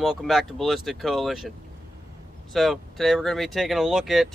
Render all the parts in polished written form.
and welcome back to Ballistic Coalition. So today we're going to be taking a look at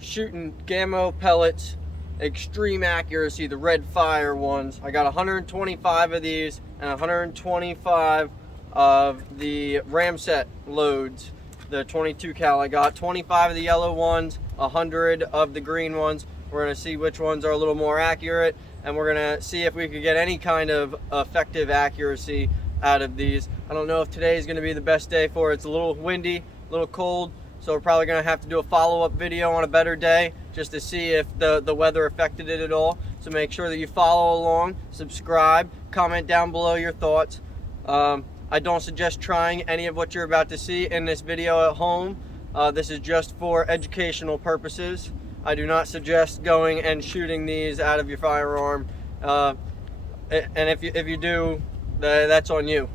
shooting Gamo pellets, extreme accuracy, the red fire ones. I got 125 of these and 125 of the Ramset loads, the 22 cal. I got 25 of the yellow ones, 100 of the green ones. We're going to see which ones are a little more accurate, and we're going to see if we could get any kind of effective accuracy out of these. I don't know if today is going to be the best day for it. It's a little windy, a little cold, so we're probably going to have to do a follow-up video on a better day just to see if the weather affected it at all. So make sure that you follow along, subscribe, comment down below your thoughts. I don't suggest trying any of what you're about to see in this video at home. This is just for educational purposes. I do not suggest going and shooting these out of your firearm, and if you do, that's on you.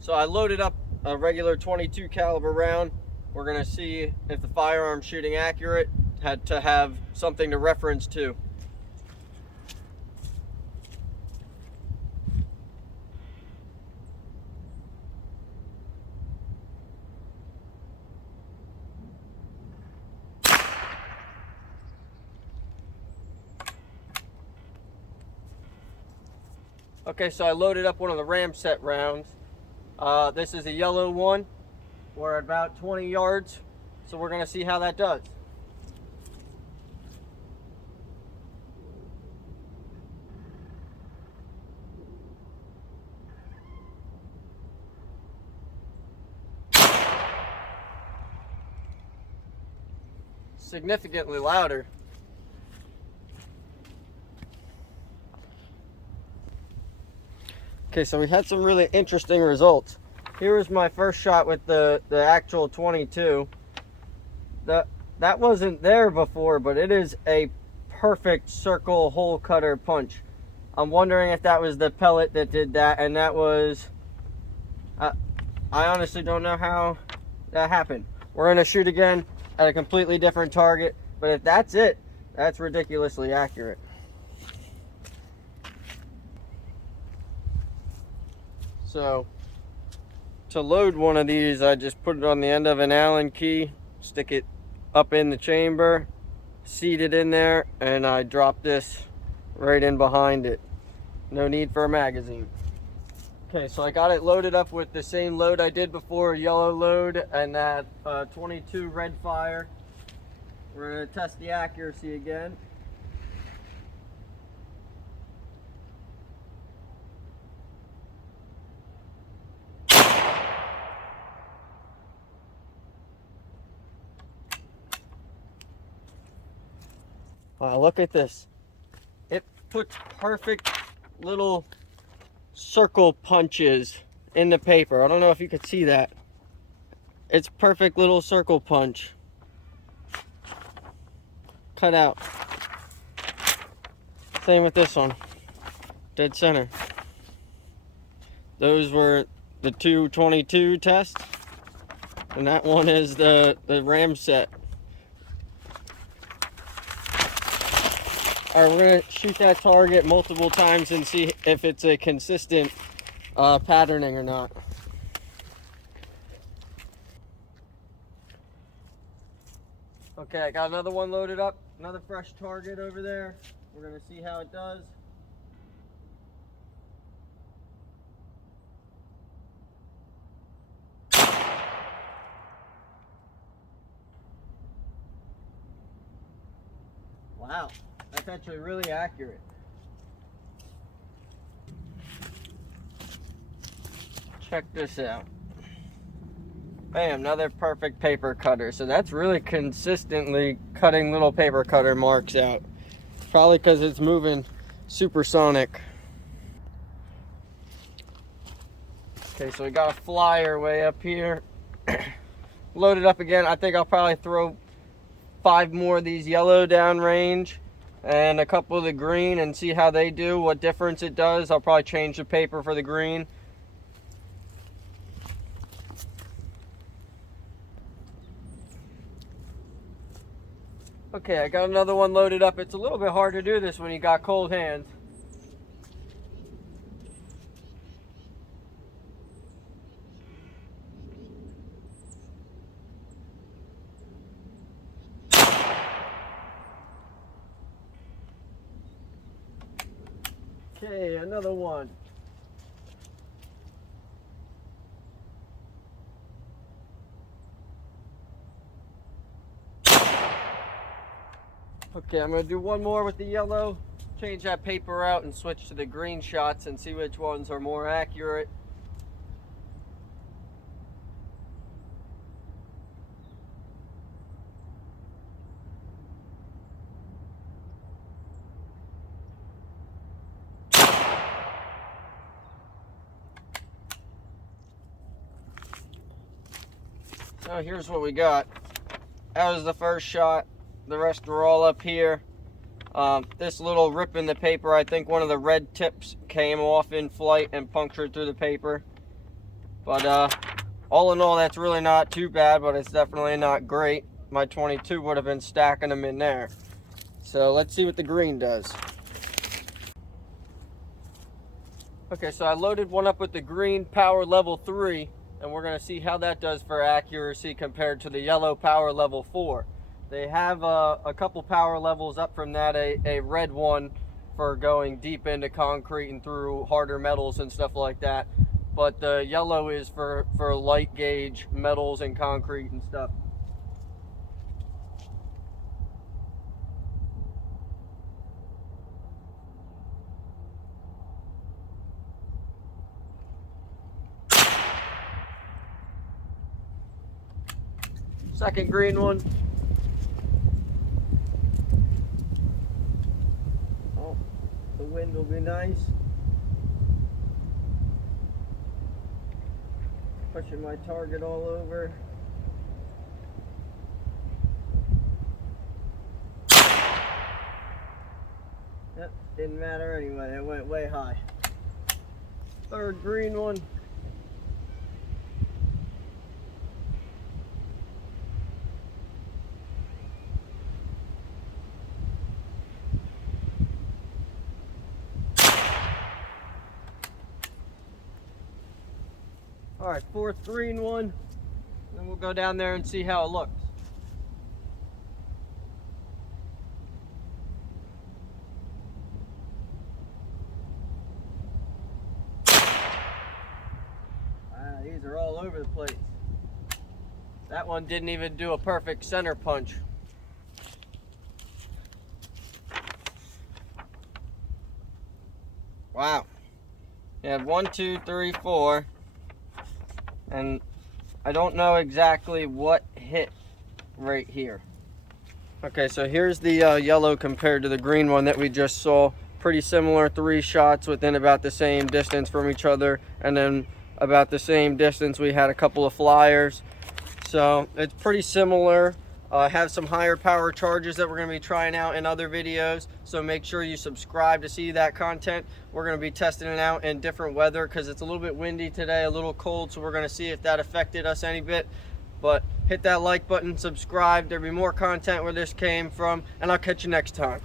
So I loaded up a regular 22 caliber round. We're gonna see if the firearm's shooting accurate. Had to have something to reference to. Okay, so I loaded up one of the Ramset rounds. This is a yellow one. We're at about 20 yards, so we're gonna see how that does. Significantly louder. Okay, so we had some really interesting results. Here was my first shot with the actual 22. That wasn't there before, but it is a perfect circle hole cutter punch. I'm wondering if that was the pellet that did that, and that was, I honestly don't know how that happened. We're gonna shoot again at a completely different target, but if that's it, that's ridiculously accurate. So to load one of these, I just put it on the end of an Allen key, stick it up in the chamber, seat it in there, and I drop this right in behind it. No need for a magazine. Okay, so I got it loaded up with the same load I did before, yellow load, and that 22 red fire. We're gonna test the accuracy again. Wow, look at this. It puts perfect little circle punches in the paper. I don't know if you could see that. It's perfect little circle punch. Cut out. Same with this one. Dead center. Those were the 222 test. And that one is the Ramset. Alright, we're going to shoot that target multiple times and see if it's a consistent patterning or not. Okay, I got another one loaded up, another fresh target over there. We're going to see how it does. Wow. That's actually really accurate. Check this out. Bam, another perfect paper cutter. So that's really consistently cutting little paper cutter marks out. Probably because it's moving supersonic. Okay, so we got a flyer way up here. Loaded up again. I think I'll probably throw 5 more of these yellow downrange and a couple of the green and see how they do, what difference it does. I'll probably change the paper for the green. Okay, I got another one loaded up. It's a little bit hard to do this when you got cold hands. Okay, another one. Okay, I'm gonna do one more with the yellow, change that paper out and switch to the green shots and see which ones are more accurate. So here's what we got. That was the first shot. The rest are all up here. This little rip in the paper, I think one of the red tips came off in flight and punctured through the paper. But all in all, that's really not too bad, but it's definitely not great. My 22 would have been stacking them in there. So let's see what the green does. Okay, so I loaded one up with the green power level 3, and we're going to see how that does for accuracy compared to the yellow power level 4. They have a couple power levels up from that, a red one for going deep into concrete and through harder metals and stuff like that. But the yellow is for light gauge metals and concrete and stuff. Second green one. Oh, the wind will be nice. Pushing my target all over. Yep, didn't matter anyway, it went way high. Third green one. All right, fourth green one. Then we'll go down there and see how it looks. These are all over the place. That one didn't even do a perfect center punch. Wow. You had 1, 2, 3, 4. And I don't know exactly what hit right here. Okay, so here's the yellow compared to the green one that we just saw. Pretty similar, 3 shots within about the same distance from each other. And then about the same distance we had a couple of flyers. So it's pretty similar. Have some higher power charges that we're going to be trying out in other videos, so make sure you subscribe to see that content. We're going to be testing it out in different weather because it's a little bit windy today, a little cold, so we're going to see if that affected us any bit. But hit that like button, subscribe. There'll be more content where this came from, and I'll catch you next time.